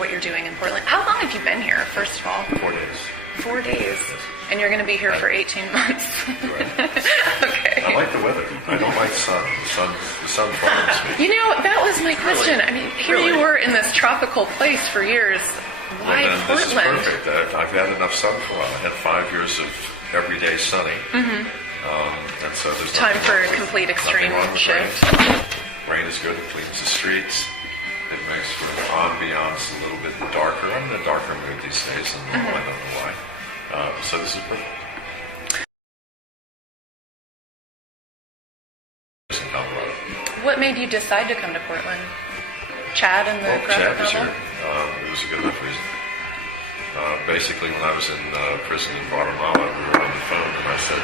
what you're doing in Portland. How long have you been here, first of all? 4 days. 4 days. Yes. And you're going to be here for 18 months. Right. Okay. I like the weather. I don't like sun. The sun bothers me. You know, that was my question. I mean, here you were in this tropical place for years. Why And Portland? this is perfect. I've had enough sun for a while. I had 5 years of everyday sunny. And so there's Time nothing for wrong a with- complete extreme nothing wrong with shift. Rain is good. It cleans the streets. It makes for an ambiance a little bit darker. I'm in a darker mood these days than normal. I don't know why. So this is perfect. In Colorado. What made you decide to come to Portland? Chad and the Chad graphic was novel? here. It was a good enough reason. Basically, when I was in prison in Guatemala, we were on the phone, and I said,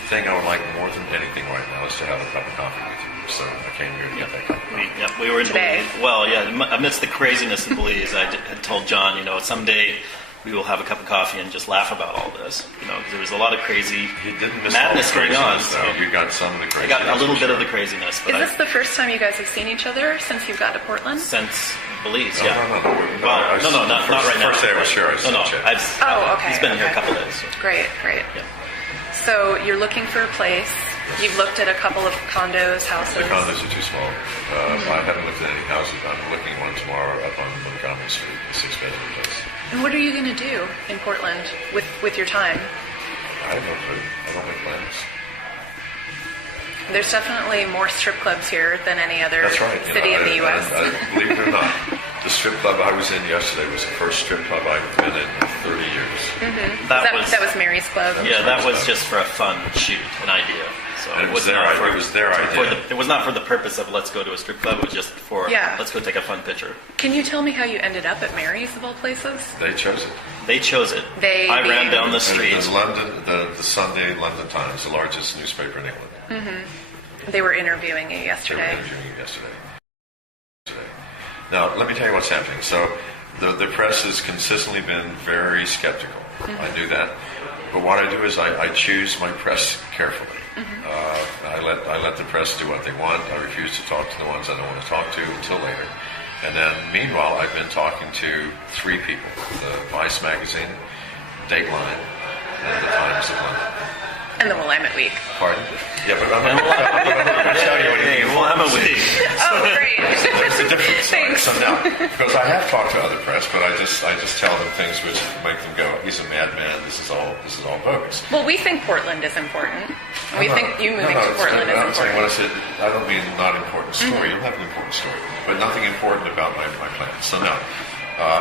the thing I would like more than anything right now is to have a cup of coffee with you. So I came here to get that cup of coffee. We were in Today. Belize. Well, amidst the craziness in Belize, I had told John, someday we will have a cup of coffee and just laugh about all this. Because there was a lot of crazy You didn't miss madness all the going on. craziness, though. You got some of the I craziness. got a little for bit sure. of the craziness, but Is this the first time you guys have seen each other since you've got to Portland? since Belize, No, yeah. no. Well, no, not right now. First day I was here, I saw No, Chad. Okay, He's been here a okay. couple days. So. Great. Yeah. So you're looking for a place. You've looked at a couple of condos, houses. The condos are too small. I haven't looked at any houses. I'm looking at one tomorrow up on Montgomery Street, a 6-bedroom place. And what are you going to do in Portland with your time? I have no clue. I don't make plans. There's definitely more strip clubs here than any other That's right. city in the U.S. Believe it or not, the strip club I was in yesterday was the first strip club I've been in 30 years. That was Mary's Club. Yeah, that was just for a fun shoot, an idea. So And it was not their idea. It was not for the purpose of let's go to a strip club. It was just for let's go take a fun picture. Can you tell me how you ended up at Mary's of all places? They chose it. They chose it. I ran down the And street. the Sunday London Times, the largest newspaper in England. They were interviewing you They were yesterday. interviewing you yesterday. Now, let me tell you what's happening. So, the press has consistently been very skeptical. I do that. But what I do is I choose my press carefully. I let the press do what they want. I refuse to talk to the ones I don't want to talk to until later. And then, meanwhile, I've been talking to 3 people: the Vice magazine, Dateline, and the Times of London. And the Willamette Week. Pardon? Yeah, but I'm not going to tell you anything. Well, I'm a week. Oh, great. There's a difference. Thanks. So now, because I have talked to other press, but I just tell them things which make them go, "He's a madman. This is all bogus." Well, we think Portland is important. We think you moving to it's Portland good. I'm is saying important. what I said. I don't mean not important story. You have an important story, but nothing important about my plans. So no,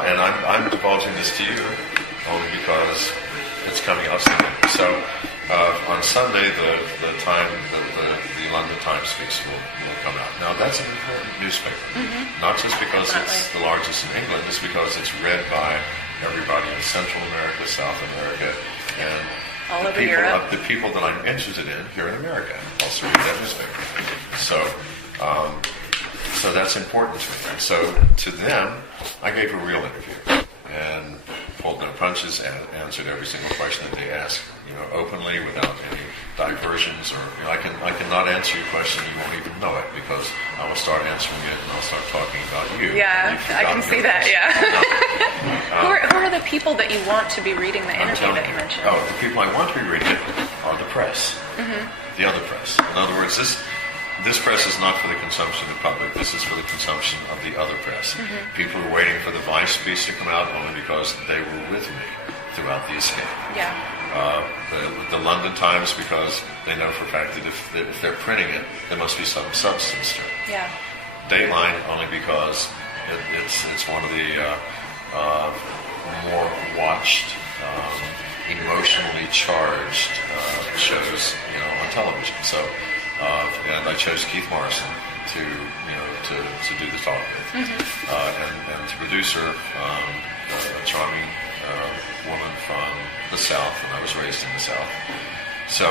and I'm divulging this to you only because it's coming out soon. So on Sunday, the London Times piece will come out. Now that's an important newspaper, not just because it's the largest in England. It's because it's read by everybody in Central America, South America, and All the over people, Europe. the people that I'm interested in here in America also read that newspaper. So that's important to me. And so to them, I gave a real interview and pulled no punches and answered every single question that they asked, openly without any diversions or I cannot answer your question. You won't even know it because I will start answering it and I'll start talking about you. Yeah, I can see that. Yeah. Who are the people that you want to be reading the interview that you mentioned? Oh, the people I want to be reading it are the press, the other press. In other words, this press is not for the consumption of the public. This is for the consumption of the other press. People are waiting for the Vice piece to come out only because they were with me throughout the escape. Yeah. The London Times because they know for a fact that if they're printing it, there must be some substance to it. Yeah. Dateline only because it's one of the more watched, emotionally charged shows on television. So, and I chose Keith Morrison to do the talk with, and the producer, a charming woman from the South, and I was raised in the South. So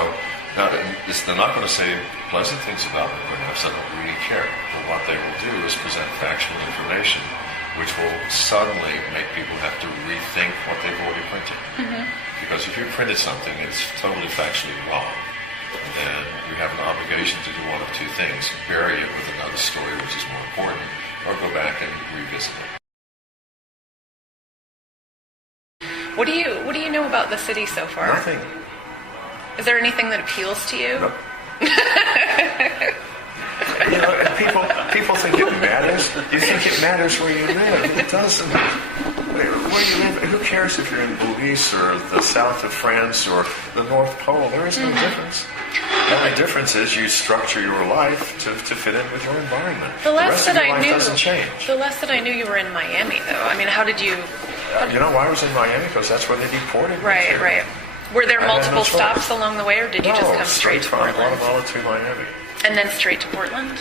now they're not going to say pleasant things about me, perhaps. I don't really care. But what they will do is present factual information, which will suddenly make people have to rethink what they've already printed. Because if you printed something, it's totally factually wrong. Then you have an obligation to do one of two things: bury it with another story which is more important, or go back and revisit it. What do you know about the city so far? Nothing. Is there anything that appeals to you? Nope. People think it matters. You think it matters where you live. It doesn't. Where you live, who cares if you're in Belize or the south of France or the North Pole? There is no difference. The only difference is you structure your life to fit in with your environment. The less rest that of your I life knew, doesn't change. the less that I knew you were in Miami, though. I mean, how did you? You know why I was in Miami? Because that's where they deported me. Right, right. Were there I had no multiple choice. stops along the way, or did you just come straight to from Portland? Guatemala to Miami. And then straight to Portland?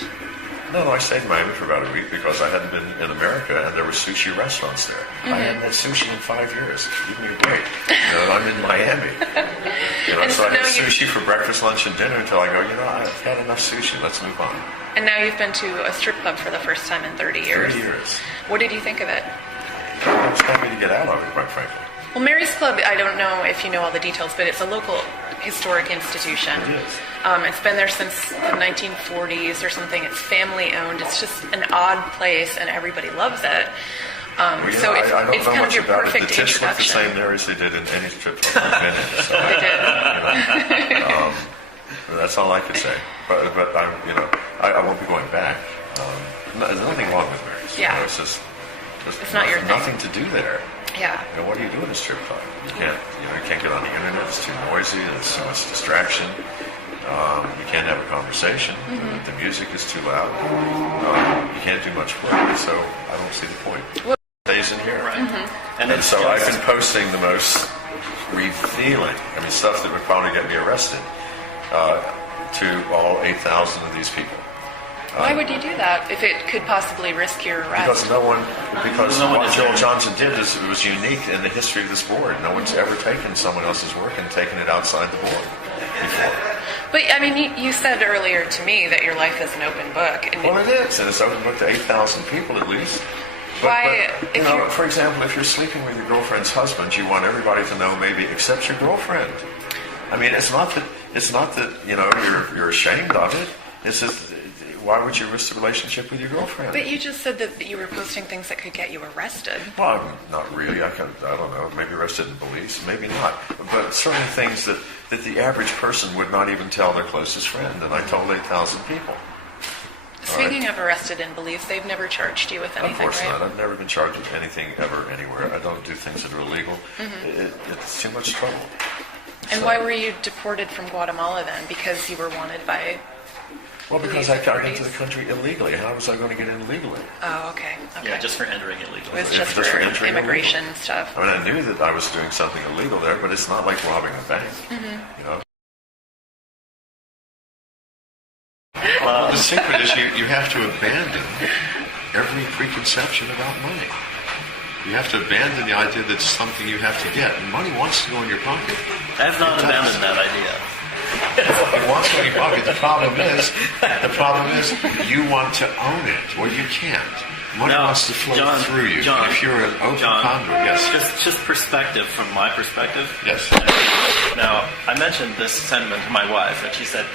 No, I stayed in Miami for about a week because I hadn't been in America and there were sushi restaurants there. I hadn't had sushi in 5 years. Give me a break. I'm in Miami. And so I now had sushi for breakfast, lunch, and dinner until I go, I've had enough sushi. Let's move on. And now you've been to a strip club for the first time in 30 years. 30 years. What did you think of it? I was happy to get out of it, quite frankly. Well, Mary's Club, I don't know if you know all the details, but it's a local historic institution. It is. It's been there since the 1940s or something. It's family owned. It's just an odd place, and everybody loves it. I don't it's know kind of much your about it. perfect The tips look the introduction. same there as they did in any strip club I've been in. So, They did. that's all I could say. But I won't be going back. There's nothing wrong with Mary's. Yeah. It's not your thing. nothing to do there. Yeah. What do you do in a strip club? You can't get on the internet. It's too noisy. There's so much distraction. You can't have a conversation. The music is too loud. You can't do much work. So I don't see the point. Stays in here. Right. And so I've been posting the most revealing, stuff that would probably get me arrested, to all 8,000 of these people. Why would you do that if it could possibly risk your arrest? Because what Joel Johnson did was unique in the history of this board. No one's ever taken someone else's work and taken it outside the board before. But, you said earlier to me that your life is an open book. And Well, it is, and it's open book to 8,000 people at least. Why, For example, if you're sleeping with your girlfriend's husband, you want everybody to know, maybe except your girlfriend. It's not that you're ashamed of it. It's just, why would you risk the relationship with your girlfriend? But you just said that you were posting things that could get you arrested. Well, not really. I don't know. Maybe arrested in police. Maybe not. But certain things that the average person would not even tell their closest friend. And I told 8,000 people. Speaking of arrested in beliefs, they've never charged you with anything, Of course right? not. I've never been charged with anything ever anywhere. I don't do things that are illegal. It's too much trouble. And why were you deported from Guatemala then? Because you were wanted by... Well, because I got into the country illegally. How was I going to get in legally? Oh, okay. Yeah, just for entering illegally. It was just Just for for entering immigration stuff. I knew that I was doing something illegal there, but it's not like robbing a bank. The secret is you have to abandon every preconception about money. You have to abandon the idea that it's something you have to get. And money wants to go in your pocket. I have not abandoned that idea. It wants to go in your pocket. The problem is you want to own it. Well, you can't. Money wants to flow through you. John, if you're an open conduit, yes. Just perspective from my perspective. Yes. Now, I mentioned this sentiment to my wife, and she said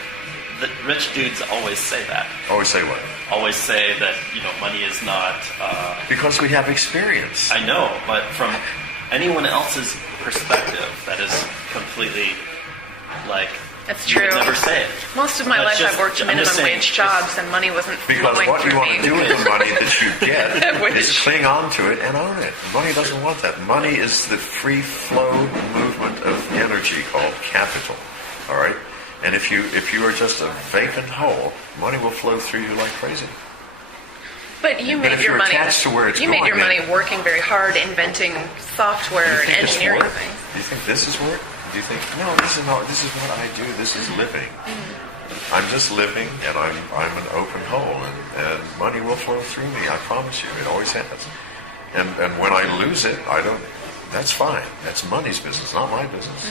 that rich dudes always say that. Always say what? Always say that, money is not... Because we have experience. I know, but from anyone else's perspective, that is completely, That's you would true. never say it. Most of my life I've worked minimum wage jobs and money wasn't Because flowing what you through want me. to do with the money that you get Which- is cling on to it and own it. Money doesn't want that. Money is the free flow movement of energy called capital. All right? And if you are just a vacant hole, money will flow through you like crazy. But you But made if your you're money. attached to where it's you made your going, money working very hard, inventing software and Do you think it's engineering work? things. Do you think this is work? Do you think this is what I do, this is living. I'm just living, and I'm an open hole, and money will flow through me, I promise you. It always has. And when I lose it, that's fine. That's money's business, not my business.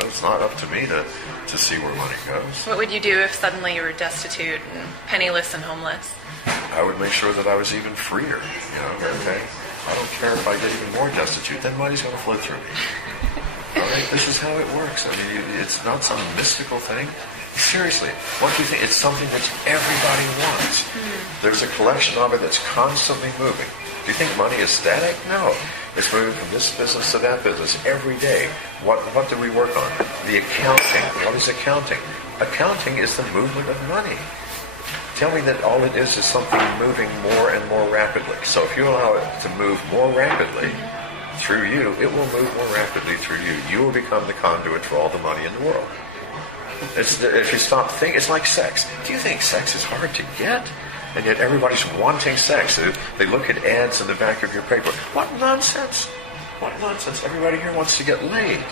It's not up to me to see where money goes. What would you do if suddenly you were destitute and penniless and homeless? I would make sure that I was even freer. Okay, I don't care if I get even more destitute. Then money's going to flow through me. All right? This is how it works. I mean, it's not some mystical thing. Seriously, what do you think? It's something that everybody wants. There's a collection of it that's constantly moving. Do you think money is static? No. It's moving from this business to that business every day. What do we work on? The accounting. What is accounting? Accounting is the movement of money. Tell me that all it is something moving more and more rapidly. So if you allow it to move more rapidly through you, it will move more rapidly through you. You will become the conduit for all the money in the world. If you stop thinking, it's like sex. Do you think sex is hard to get? And yet everybody's wanting sex. They look at ads in the back of your paper. What nonsense? What nonsense? Everybody here wants to get laid.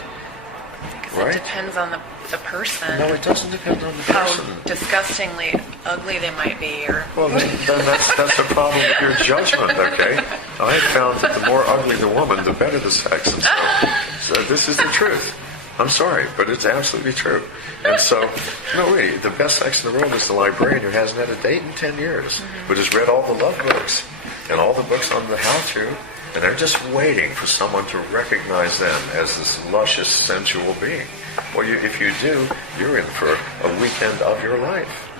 Right? It depends on the person. No, it doesn't depend on the person. How disgustingly ugly they might be. Well, then that's the problem with your judgment, okay? I have found that the more ugly the woman, the better the sex. And so this is the truth. I'm sorry, but it's absolutely true. And so, no, really, the best sex in the world is the librarian who hasn't had a date in 10 years, but has read all the love books and all the books on the how-to, and they're just waiting for someone to recognize them as this luscious, sensual being. Well, if you do, you're in for a weekend of your life.